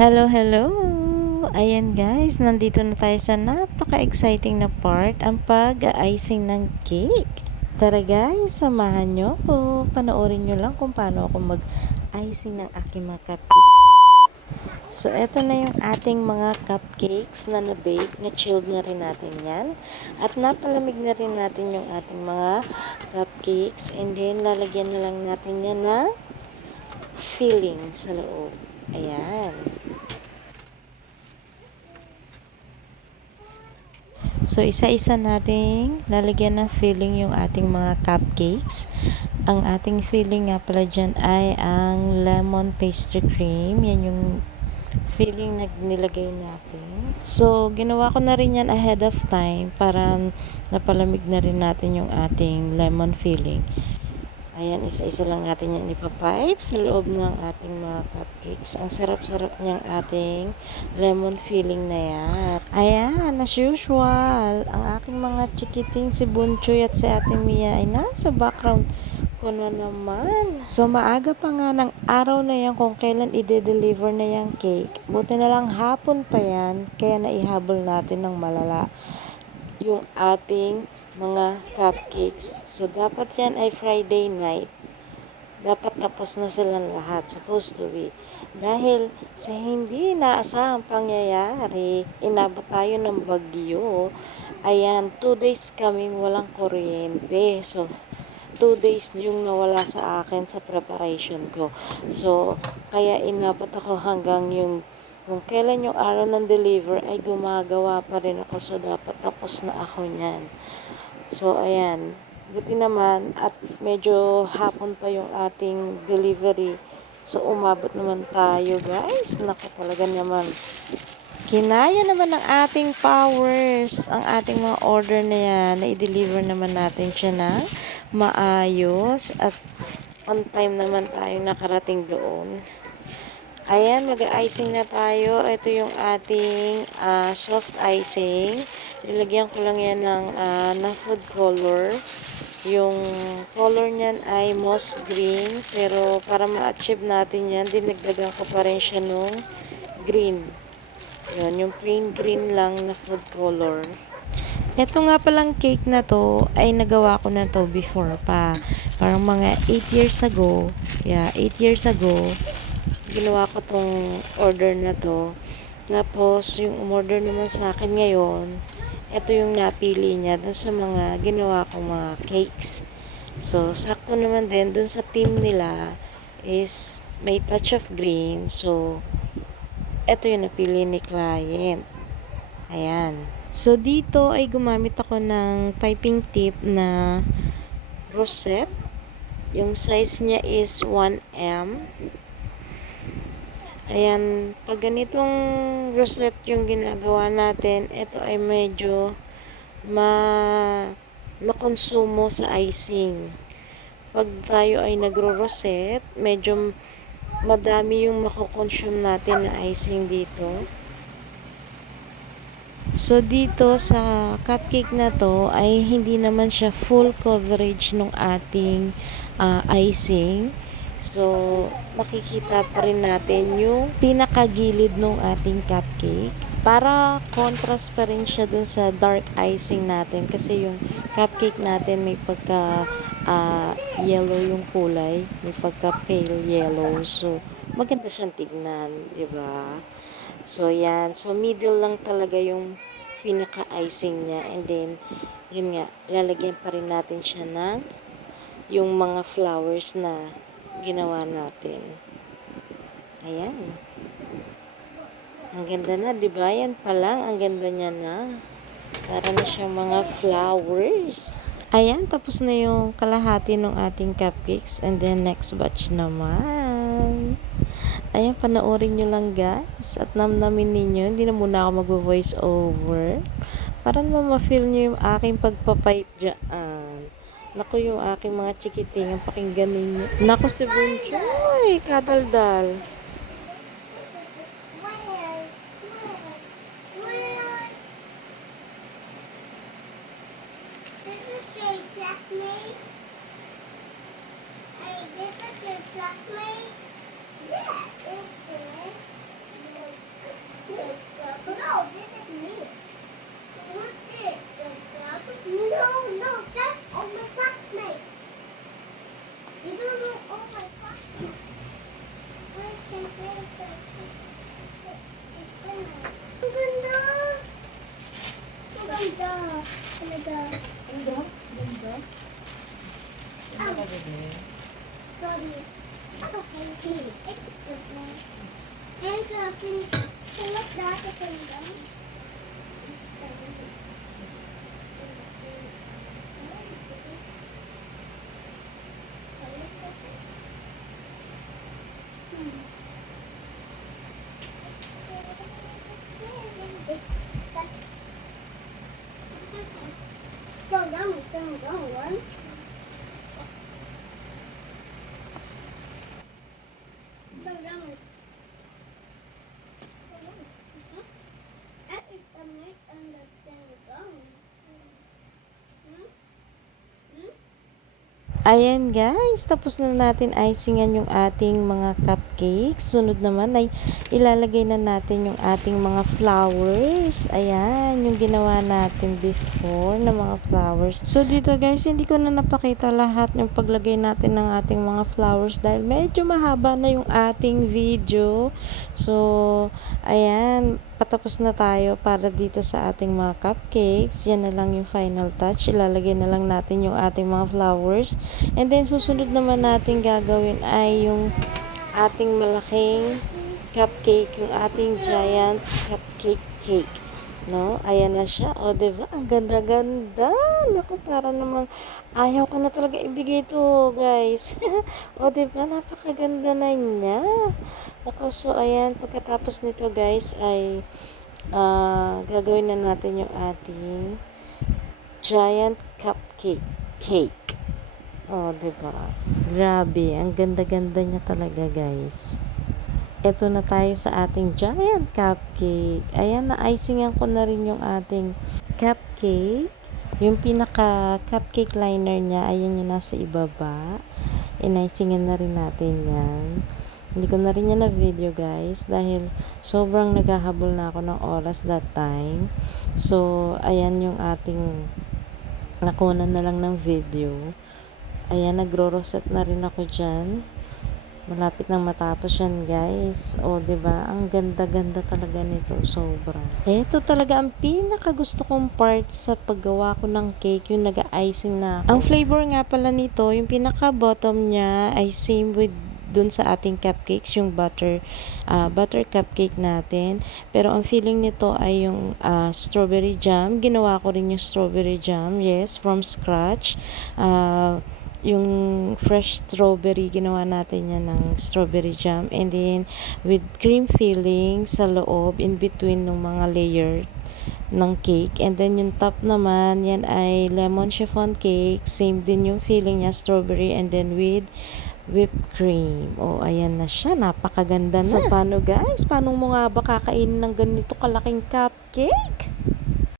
Hello, hello! Ayan guys, nandito na tayo sa napaka-exciting na part, ang pag-icing ng cake. Tara guys, samahan nyo ko. Panoorin nyo lang kung paano ako mag-icing ng aking mga cupcakes. So, eto na yung ating mga cupcakes na na-bake, na-chilled na rin natin yan. At napalamig na rin natin yung ating mga cupcakes. And then, lalagyan na lang natin yan ng filling sa loob. Ayan. So, isa-isa nating lalagyan ng filling yung ating mga cupcakes. Ang ating filling nga pala dyan ay ang lemon pastry cream. Yan yung filling na nilagay natin. So, ginawa ko na rin yan ahead of time para napalamig na rin natin yung ating lemon filling. Ayan, isa-isa lang natin yan ipapipe sa loob ng ating mga cupcakes. Ang sarap-sarap niyang ating lemon filling na yan. Ayan, as usual, ang aking mga chikiting si Bunchoy at si Ate Mia ay nasa background ko na naman. So, maaga pa nga ng araw na yan kung kailan i-deliver na yung cake. Buti na lang hapon pa yan, kaya naihabol natin ng malala yung ating mga cupcakes. So, dapat yan ay Friday night. Dapat tapos na silang lahat. Supposed to be. Dahil sa hindi naasahang pangyayari, inabot tayo ng bagyo. Ayan, two days kaming walang kuryente. So, two days yung nawala sa akin sa preparation ko. So, kaya inabot ako hanggang yung kung kailan yung araw ng deliver ay gumagawa pa rin ako so dapat tapos na ako niyan. So ayan, buti naman at medyo hapon pa yung ating delivery. So umabot naman tayo guys. Naku talaga naman. Kinaya naman ng ating powers ang ating mga order na yan na i-deliver naman natin siya ng maayos at on time naman tayo nakarating doon. Ayan, mag-icing na tayo. Ito yung ating uh, soft icing. Nilagyan ko lang yan ng, uh, ng food color. Yung color niyan ay moss green. Pero para ma-achieve natin yan, dinagdagan ko pa rin siya nung green. Yun, yung plain green lang na food color. Ito nga palang cake na to, ay nagawa ko na to before pa. Parang mga 8 years ago. Yeah, 8 years ago ginawa ko tong order na to. Tapos, yung umorder naman sa akin ngayon, ito yung napili niya dun sa mga ginawa kong mga cakes. So, sakto naman din dun sa team nila is may touch of green. So, ito yung napili ni client. Ayan. So, dito ay gumamit ako ng piping tip na rosette. Yung size niya is 1M. Ayan, pag ganitong rosette yung ginagawa natin, ito ay medyo ma makonsumo sa icing. Pag tayo ay nagro-rosette, medyo madami yung makokonsume natin na icing dito. So, dito sa cupcake na to ay hindi naman siya full coverage ng ating uh, icing. So, makikita pa rin natin yung pinakagilid ng ating cupcake. Para contrast pa rin siya dun sa dark icing natin kasi yung cupcake natin may pagka uh, yellow yung kulay may pagka pale yellow. So maganda siyang tignan di ba? So yan. So middle lang talaga yung pinaka icing niya. And then yun nga lalagyan pa rin natin siya ng yung mga flowers na ginawa natin. Ayan. Ang ganda na, di ba? Yan pa lang, ang ganda niya na. Para na siyang mga flowers. Ayan, tapos na yung kalahati ng ating cupcakes. And then, next batch naman. Ayan, panoorin nyo lang guys. At namnamin ninyo. Hindi na muna ako mag-voice over. Para naman ma-feel nyo yung aking pagpapipe dyan. Naku yung aking mga chikiting, ang pakinggan ninyo. Naku si Bunchoy, kadaldal. No, this is me. Thank you. Ayan guys, tapos na natin icingan yung ating mga cupcakes. Sunod naman ay ilalagay na natin yung ating mga flowers. Ayan, yung ginawa natin before na mga flowers. So dito guys, hindi ko na napakita lahat yung paglagay natin ng ating mga flowers dahil medyo mahaba na yung ating video. So, ayan, patapos na tayo para dito sa ating mga cupcakes. Yan na lang yung final touch. Ilalagay na lang natin yung ating mga flowers. And then, susunod naman natin gagawin ay yung ating malaking cupcake, yung ating giant cupcake cake. No? Ayan na siya. O, diba? Ang ganda-ganda. Naku, para namang ayaw ko na talaga ibigay ito, guys. o, diba? Napakaganda na niya. Naku, so, ayan. Pagkatapos nito, guys, ay ah, gagawin na natin yung ating giant cupcake cake. Oh, 'di ba? Grabe, ang ganda-ganda niya talaga, guys. Ito na tayo sa ating giant cupcake. Ayan, na-icingan ko na rin yung ating cupcake. Yung pinaka cupcake liner niya, ayan yung nasa ibaba. Inaicingan na rin natin yan. Hindi ko na rin yan na video guys dahil sobrang naghahabol na ako ng oras that time. So, ayan yung ating nakunan na lang ng video. Ayan, nagro-rosette na rin ako dyan. Malapit nang matapos yan, guys. O, ba Ang ganda-ganda talaga nito. Sobra. Ito talaga ang pinaka gusto kong part sa paggawa ko ng cake, yung nag-icing na ako. Ang flavor nga pala nito, yung pinaka-bottom niya ay same with dun sa ating cupcakes, yung butter ah, butter cupcake natin. Pero ang feeling nito ay yung ah, strawberry jam. Ginawa ko rin yung strawberry jam, yes, from scratch. Ah, yung fresh strawberry, ginawa natin yan ng strawberry jam. And then, with cream filling sa loob, in between ng mga layer ng cake. And then, yung top naman, yan ay lemon chiffon cake. Same din yung filling niya, strawberry. And then, with whipped cream. O, ayan na siya. Napakaganda na. So, paano guys? Paano mo nga ba kakainin ng ganito kalaking cupcake?